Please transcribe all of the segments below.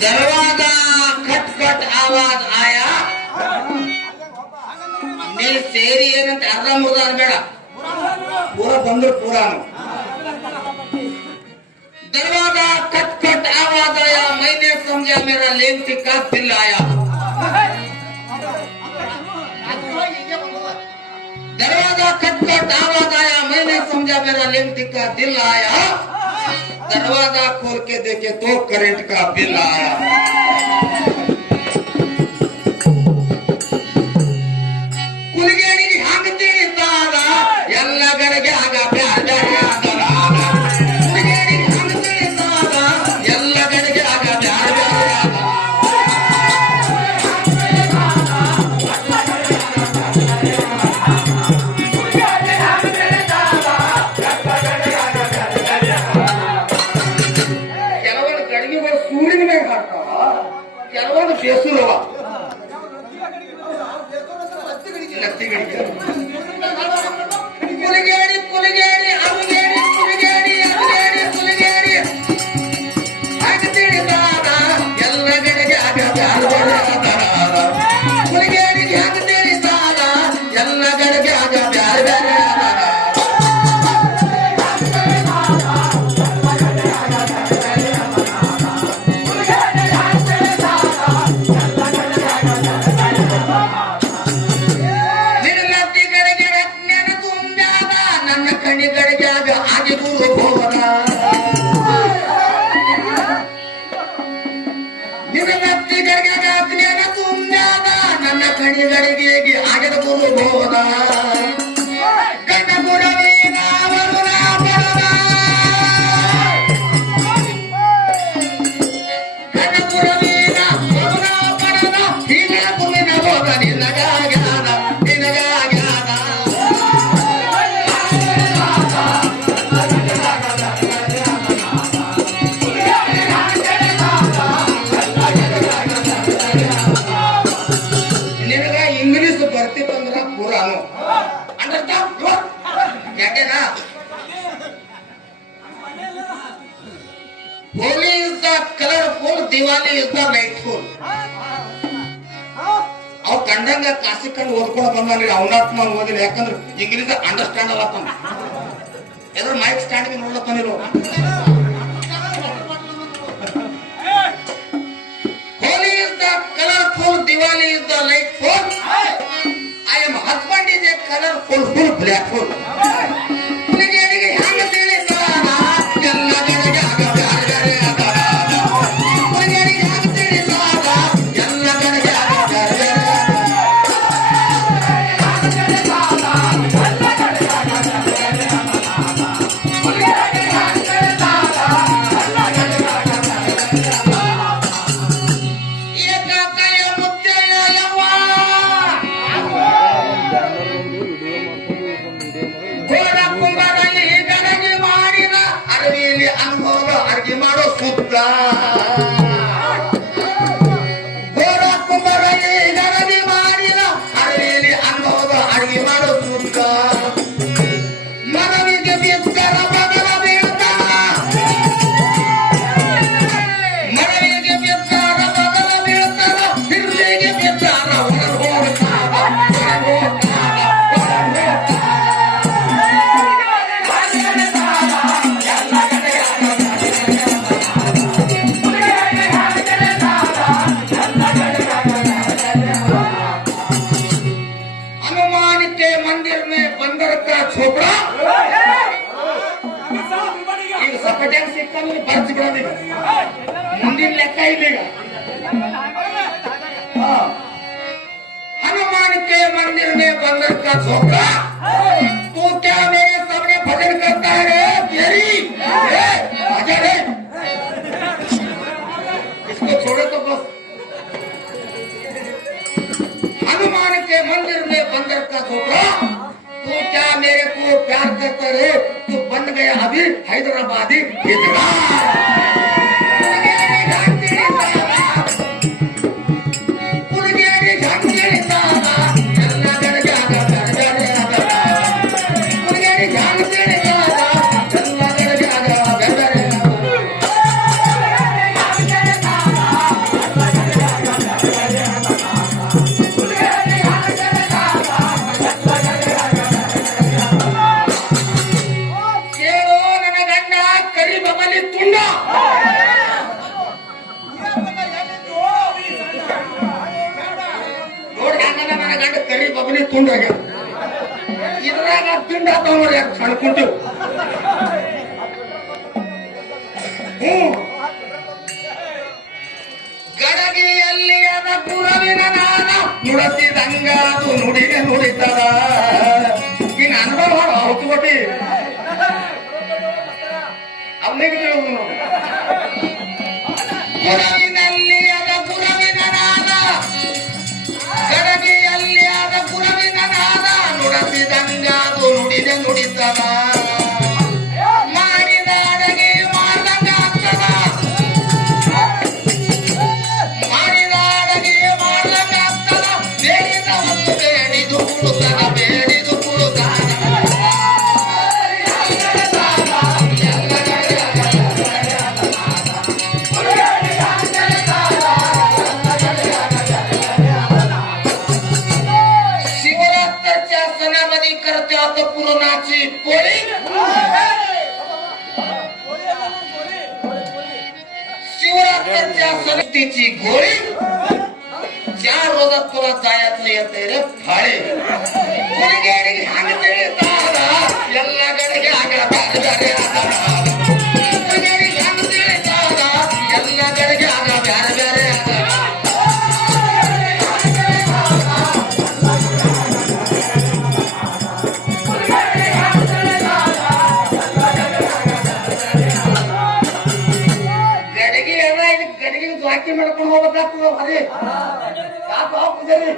दरवाजा खटखट आवाज आया ನೀ ಸೇರಿ ಏನಂತ ಅರ್ಧ ಮುರ್ದ ಅನ್ಬೇಡ ಪೂರ ಬಂದ್ರು ಪೂರಾನು दरवाजा खटखट आवाज आया मैंने समझा मेरा लेन टिक्का दिल आया दरवाजा खटखट आवाज आया मैंने समझा मेरा लेन टिक्का दिल आया दरवाजा खोल के देखे तो करंट का बिल आया ಕುಲಿಗೇರಿಗೆ ಹಂಗ ತಿಳಿತಾದ ಎಲ್ಲ ಗಡಿಗೆ ಆಗ ಬ್ಯಾಡ ಕುಲಿಗೇರಿಗೆ ಹಂಗ ತಿಳಿತಾದ ಎಲ್ಲ ಗಡಿಗೆ ಆಗ ಬ್ಯಾಡ ಕೆಲವೊಂದು ಗಡಿಗೆಗಳು ಸೂರ್ಯನ ಮೇಲೆ ಹಾಕ್ತಾವ ಕೆಲವೊಂದು ಬೇಸೂರವ ಕುಲಿಗೇಡಿ ಕುಲಿಗೇಡಿ ಅವುಗೇಡಿ ಕುಲಿಗೇಡಿ ಅವುಗೇಡಿ ಕುಲಿಗೇಡಿ ಹಾಗ ತಿಳಿದಾದ ಎಲ್ಲ ಗಡಿಗೆ ಆಗ ಕುಲಿಗೇಡಿಗೆ ಹಾಗ ತಿಳಿದಾದ ಎಲ್ಲ ಗಡಿಗೆ ಆಗ ಬ್ಯಾರ ಬ್ಯಾರೆ ನನ್ನ ಕಣಿಗಳಿಗೆ ಆಗದ ಗುರು ಬೋಧ ಕನಪುರವೀನ ವರುಣ ಪರದ ಕನಪುರವೀನ ವರುಣ ಪರದ ಹೀನ ಕುಮಿನ ಬೋಧ ನಿನಗಾಗ್ಯಾನ ನಿನಗಾಗ್ಯಾನ ಇಂಗ್ಲಿಷ್ ಬರ್ತಿತ್ತಂದ್ರ ಪುರಾನು ಅಂಡರ್ಸ್ಟ್ಯಾಂಡ್ ಯಾಕೆನಾ Holi is the colourful Diwali is the lightful ಅವ್ ಕಂಡಂಗ ಕಾಸಿ ಕಂಡು ಓದ್ಕೊಂಡು ಬಂದ ಅವನಾತ್ಮ ಓದಿಲ್ಲ ಯಾಕಂದ್ರೆ ಇಂಗ್ಲಿಷ್ ಅಂಡರ್ಸ್ಟ್ಯಾಂಡ್ ಆಗತ್ತ ಎದ್ರ ಮೈಕ್ ಸ್ಟ್ಯಾಂಡ್ ನೋಡ್ಲತ್ತಾನಿರೋ Holi is the colourful Diwali is the lightful I am husband is a colorful full black hole. ಕುಲಿಗೇಡಿಗೆ ಹ್ಯಾಂಗ ತಿಳಿತಾನ ಎಲ್ಲ ಗಡಿಗೆ ಆಗ ಬ್ಯಾರೆ ಬ್ಯಾರೆ ಕುಲಿಗೇಡಿಗೆ ಹ್ಯಾಂಗ ತಿಳಿತಾನ ಎಲ್ಲ ಗಡಿಗೆ ಆಗ ಬ್ಯಾರೆ ಏಕಾಕಯ ಮುತ್ತೆಯಲ್ಲವ್ವ ಅನುಭವ ಅಡಿಗೆ ಮಾಡೋ ಸುತ್ತ ಗೋರ ಕುಂಬರಲ್ಲಿ ಗರಡಿ ಮಾಡಿದ ಅಡವಿಯಲ್ಲಿ ಅನುಭವ ಅಡಿಗೆ ಮಾಡೋ ಸುತ್ತ ಮನವಿಗೆ ಬಿತ್ತರ ಬದಲ ಬೀಳ್ತಾನ ಮನವಿಗೆ ಬಿತ್ತರ ಬದಲ ಬೀಳ್ತಾನ ಹಿರ್ಲಿಗೆ ಬಿತ್ತರ ಹೊರ ಹೋಗ್ತಾನ मंदिर में बंदर का छोपड़ा ಈಗ ಸಪಟ್ಯಾಗ ಸಿಕ್ಕಂದ್ರೆ ಬರ್ಚ್ ಬಿಡೋದಿಲ್ಲ ಮುಂದಿನ ಲೆಕ್ಕ ಇಲ್ಲೀಗ हनुमान के मंदिर में बंदर का छोपड़ा तू क्या मेरे सामने भजन करता है रे तेरी भजन है इसको छोड़ो तो बस हनुमान के मंदिर में बंदर का छोकरा तू क्या मेरे को प्यार करता है तू बन गया अभी हैदराबादी हिजड़ा ತುಂಡಾಗ ಇದ್ರಾಗ ತಿಂಡ ನೋಡಿ ಯಾಕೆ ಸಣ್ಕೊಂತೀವಿ ಗಡಗಿಯಲ್ಲಿ ಅದ ಗುರವಿನ ನಾದ ನುಡಿಸಿದಂಗ ಅದು ನುಡಿಗೆ ನುಡಿತಾರ ಈಗ ಅನುಭವ ಮಾಡ ಹೊತ್ತುಕೊಟ್ಟಿ ಅವನಿಗೆ ಗುರವಿನಲ್ಲಿ ಅದ ಗುರವಿನ ನಾದ ಗಡಗಿಯಲ್ಲಿ ಅದ ಗುರವಿನ ನಾದ ನುಡಿಸಿದಂಗ ಅದು ನುಡಿಗೆ ನುಡಿತಾರ ಮಾಡಿದ ಅಡಗೆ ಮಾಡ್ದಂಗ ಆಗ್ತದ ಮಾಡಿದ ಅಡಗೆ ಮಾಡ್ದಂಗ ಆಗ್ತದ ಬೇಡಿದ ಒಂದು ಬೇಡಿದು ಕೊಡುತ್ತಾನ ಬೇಡಿದು ಕೊಡುತ್ತಾನ शिवरात्रच्या सणामध्ये करतात पुरणाची पोळी शिवरात्रच्या सणाची गोळी 4 रोजात तुला जायचं येते रे फाळे ಹುಡುಗಿಯರಿಗೆ ಹಂಗ ತಿಳಿತಾರ ಎಲ್ಲ ಕಡೆಗೆ ಆಗ ಬೇರೆ ಬೇರೆ ಆದ ಹುಡುಗಿಯರಿಗೆ ಹಂಗ ತಿಳಿತಾರ ಎಲ್ಲ ಕಡೆಗೆ ಆಗ ಬೇರೆ ಬೇರೆ ಆದ ಗಡಿಗೆ ಎಲ್ಲ ಇದಕ್ಕೆ ಗಡಿಗೆ ಜಾಕಿ ಮಾಡ್ಕೊಂಡು ಹೋಗ್ಬೇಕಾಗ್ತದ ಅದೇ ಯಾಕೆ ಹೋಗ್ತಿದ್ದೀರಿ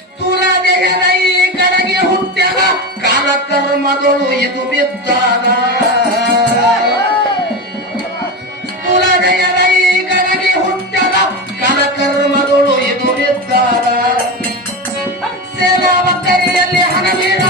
ಸ್ಥೂಲ ದೇಹದ ಈ ಗಡಗೆ ಹುಟ್ಟ್ಯಾಗ ಕಾಲಕರ್ಮದೊಳು ಇದು ಬಿದ್ದಾಗ ಸ್ಥೂಲ ದೇಹದ ಈ ಗಡಗೆ ಹುಟ್ಟ್ಯಾಗ ಕಾಲಕರ್ಮದೊಳು ಇದು ಬಿದ್ದಾಗ ಸೇನಾ ಬಕ್ಕರಿಯಲ್ಲಿ ಹಣವೀರ